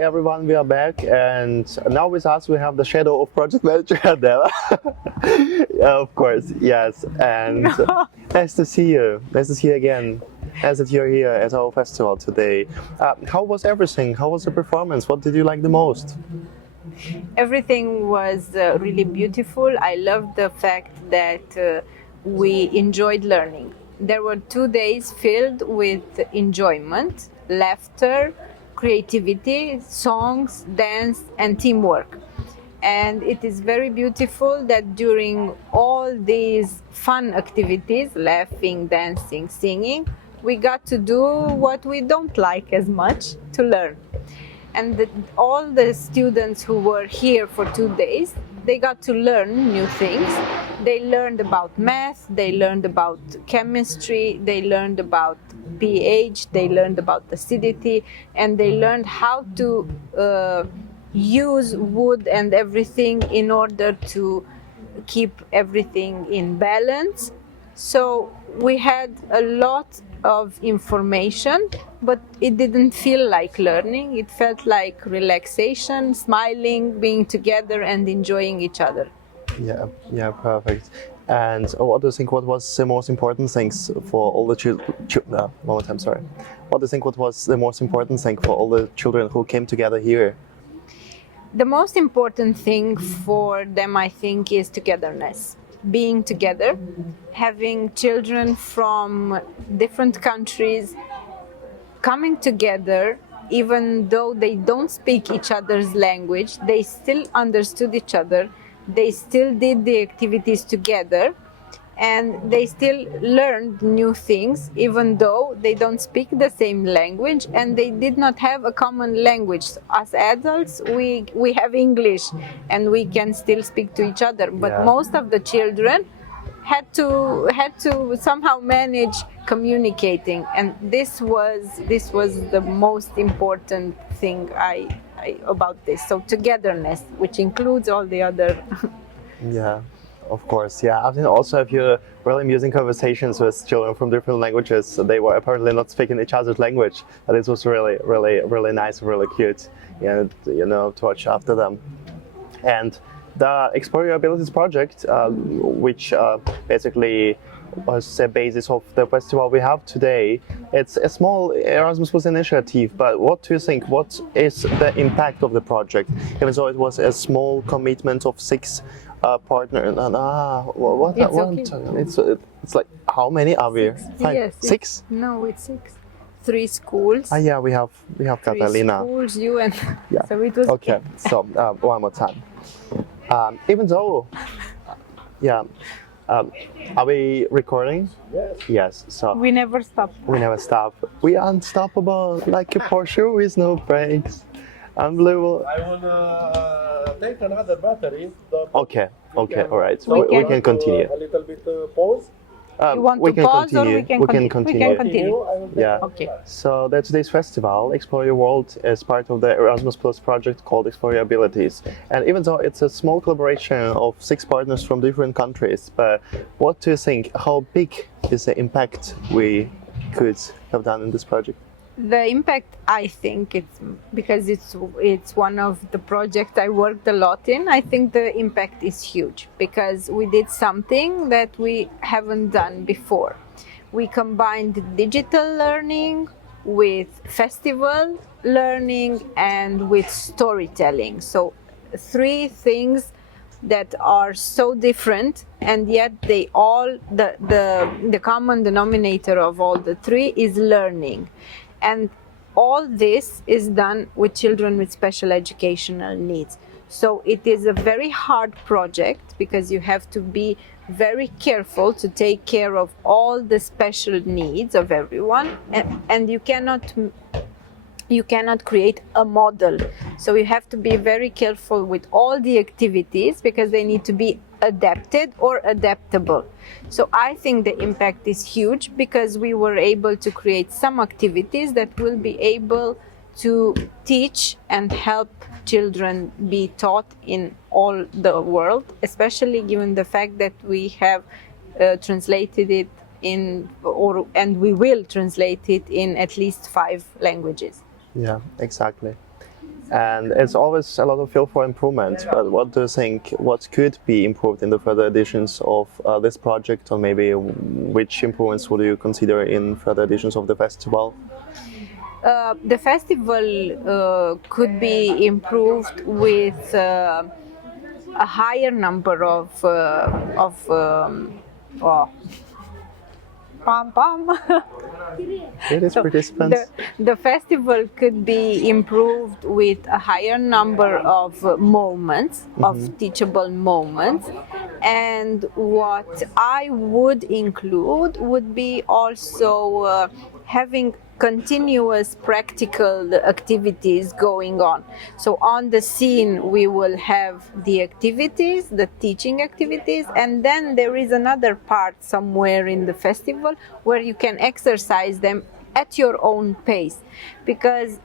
everyone, we are back, and now with us we have the shadow of project manager Adela. Of course, yes, and nice to see you. Nice to see you again, as that you're here at our festival today. How was everything? How was the performance? What did you like the most? Everything was really beautiful. I loved the fact that we enjoyed learning. There were 2 days filled with enjoyment, laughter, creativity, songs, dance, and teamwork. And it is very beautiful that during all these fun activities, laughing, dancing, singing, we got to do what we don't like as much, to learn. And all the students who were here for 2 days, they got to learn new things. They learned about math, they learned about chemistry, they learned about pH, they learned about acidity, and they learned how to use wood and everything in order to keep everything in balance. So we had a lot of information, but it didn't feel like learning. It felt like relaxation, smiling, being together and enjoying each other. Yeah, perfect. And what do you think? What was the most important things for all the children? One more time, sorry. What do you think? What was the most important thing for all the children who came together here? The most important thing for them, I think, is togetherness. Being together, having children from different countries coming together, even though they don't speak each other's language, they still understood each other, they still did the activities together, and they still learned new things, even though they don't speak the same language and they did not have a common language. As adults, we have English and we can still speak to each other, but most of the children had to somehow manage communicating, and this was the most important thing about this. So togetherness, which includes all the other. Yeah. Of course, yeah. I think also if you're really amusing conversations with children from different languages, they were apparently not speaking each other's language, and it was really nice, really cute, and to watch after them. And the Explore Your Abilities project, which basically was the basis of the festival we have today. It's a small Erasmus Plus initiative, but what do you think? What is the impact of the project? Even though it was a small commitment of 6 partners. It's like, how many are we? 5? Yes, 6? No, it's 6. 3 schools. Yeah, we have 3 Catalina. schools, you and Yeah. so it was. Okay. So one more time. Even though, are we recording? Yes. Yes. So We never stop. we never stop. We are unstoppable, like a Porsche with no brakes. Unbelievable. I will take another battery. Okay. All right. We We can continue. A little bit pause. You want we to can pause continue. or we can We can continue? continue. I will take Yeah. Okay. So that today's festival, Explore Your World, is part of the Erasmus Plus project called Explore Your Abilities. And even though it's a small collaboration of 6 partners from different countries, but what do you think? How big is the impact we could have done in this project? The impact, I think, it's because it's one of the projects I worked a lot in. I think the impact is huge because we did something that we haven't done before. We combined digital learning with festival learning and with storytelling. So 3 things that are so different, and yet they all the common denominator of all the 3 is learning. And all this is done with children with special educational needs. So it is a very hard project because you have to be very careful to take care of all the special needs of everyone, and you cannot create a model. So you have to be very careful with all the activities because they need to be adapted or adaptable. So I think the impact is huge because we were able to create some activities that will be able to teach and help children be taught in all the world, especially given the fact that we have translated it and we will translate it in at least 5 languages. Yeah, exactly. And it's always a lot of feel for improvement. But what do you think? What could be improved in the further editions of this project, or maybe which improvements would you consider in further editions of the festival? The festival could be improved with a higher number of It is participants. The festival could be improved with a higher number of moments, of teachable moments. And what I would include would be also having continuous practical activities going on. So on the scene we will have the activities, the teaching activities, and then there is another part somewhere in the festival where you can exercise them at your own pace. Because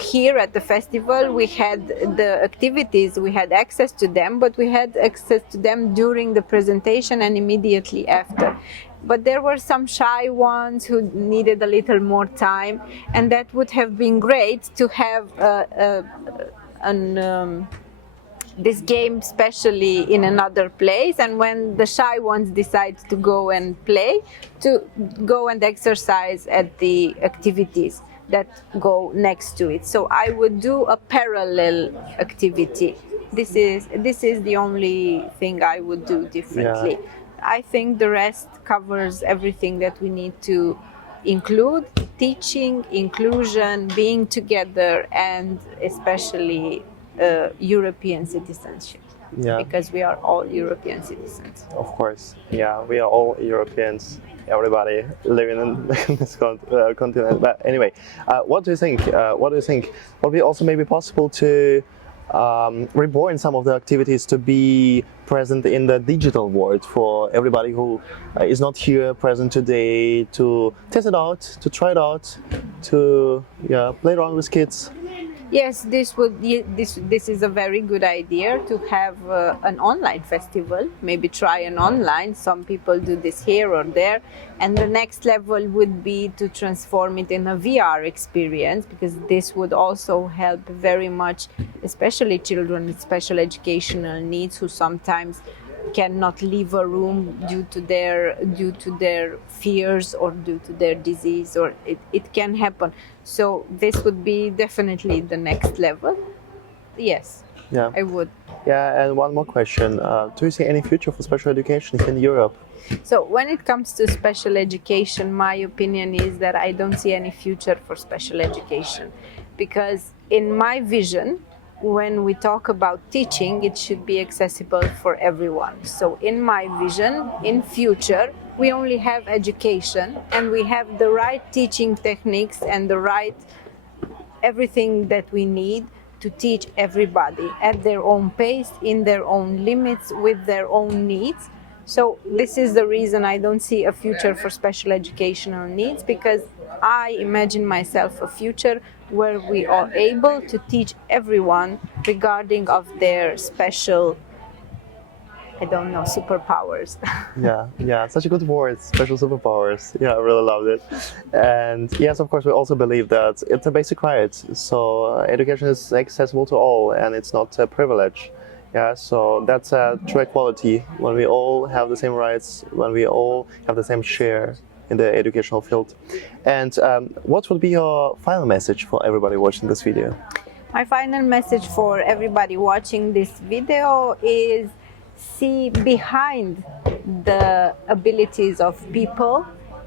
here at the festival we had the activities, we had access to them, but we had access to them during the presentation and immediately after. But there were some shy ones who needed a little more time, and that would have been great to have this game specially in another place, and when the shy ones decide to go and play, to go and exercise at the activities that go next to it. So I would do a parallel activity. This is the only thing I would do differently. Yeah. I think the rest covers everything that we need to include: teaching, inclusion, being together, and especially European citizenship. Yeah. Because we are all European citizens. Of course, yeah, we are all Europeans. Everybody living in this continent. But anyway, what do you think? Would be also maybe possible to reborn some of the activities to be present in the digital world for everybody who is not here present today, to test it out, to try it out, to play around with kids? Yes, this is a very good idea to have an online festival. Maybe try an online. Some people do this here or there, and the next level would be to transform it in a VR experience, because this would also help very much, especially children with special educational needs who sometimes cannot leave a room due to their fears or due to their disease, or it can happen. So this would be definitely the next level. Yes, Yeah. I would. Yeah, and one more question. Do you see any future for special education in Europe? So when it comes to special education, my opinion is that I don't see any future for special education, because in my vision, when we talk about teaching, it should be accessible for everyone. So in my vision, in future, we only have education, and we have the right teaching techniques and the right everything that we need to teach everybody at their own pace, in their own limits, with their own needs. So this is the reason I don't see a future for special educational needs, because I imagine myself a future where we are able to teach everyone regarding of their special, I don't know, superpowers. Yeah, such a good word, special superpowers. Yeah, I really loved it. And yes, of course, we also believe that it's a basic right. So education is accessible to all, and it's not a privilege. Yeah, so that's a true equality, when we all have the same rights, when we all have the same share in the educational field. And what would be your final message for everybody watching this video? My final message for everybody watching this video is see behind the abilities of people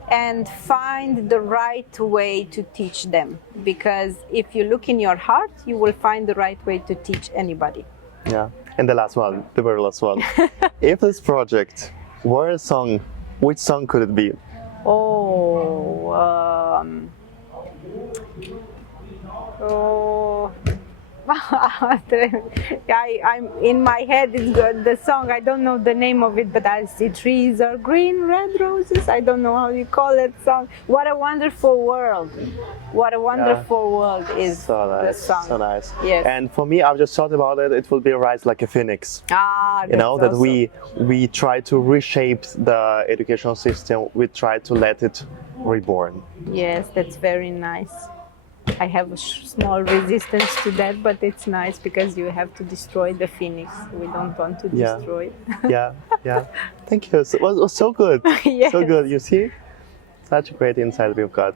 and find the right way to teach them. Because if you look in your heart, you will find the right way to teach anybody. Yeah, and the last one, the very last one. If this project were a song, which song could it be? I'm in my head is the song. I don't know the name of it, but I see trees are green, red roses. I don't know how you call it song. What a wonderful world! What a wonderful world is So the nice, song. so nice. Yes. And for me, I've just thought about it. It would be Rise Like a Phoenix. That's You know, that awesome. we try to reshape the educational system. We try to let it reborn. Yes, that's very nice. I have a small resistance to that, but it's nice because you have to destroy the phoenix. We don't want to Yeah. destroy it. Yeah. Thank you. It was so good. Yes. So good. You see? Such a great insight we've got.